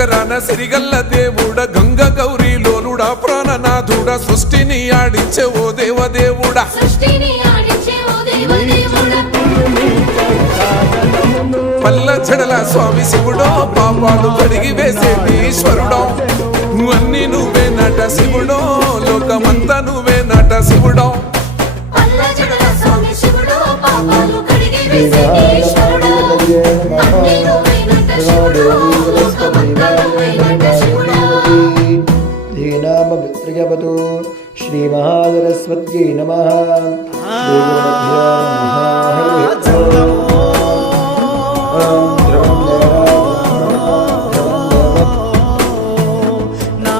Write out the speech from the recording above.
నగరాన సిరిగల్ల దేవుడ గంగ గౌరీ లోలుడా ప్రాణనాథుడ సృష్టిని ఆడించే ఓ దేవదేవుడా పల్ల జడల స్వామి శివుడో పాపాలు కడిగి వేసేది ఈశ్వరుడో అన్ని నువ్వే నట శివుడో లోకమంతా నువ్వే నట శివుడో ధీనామవిత్రయవతు శ్రీ మహాసరస్వత్యై నమః.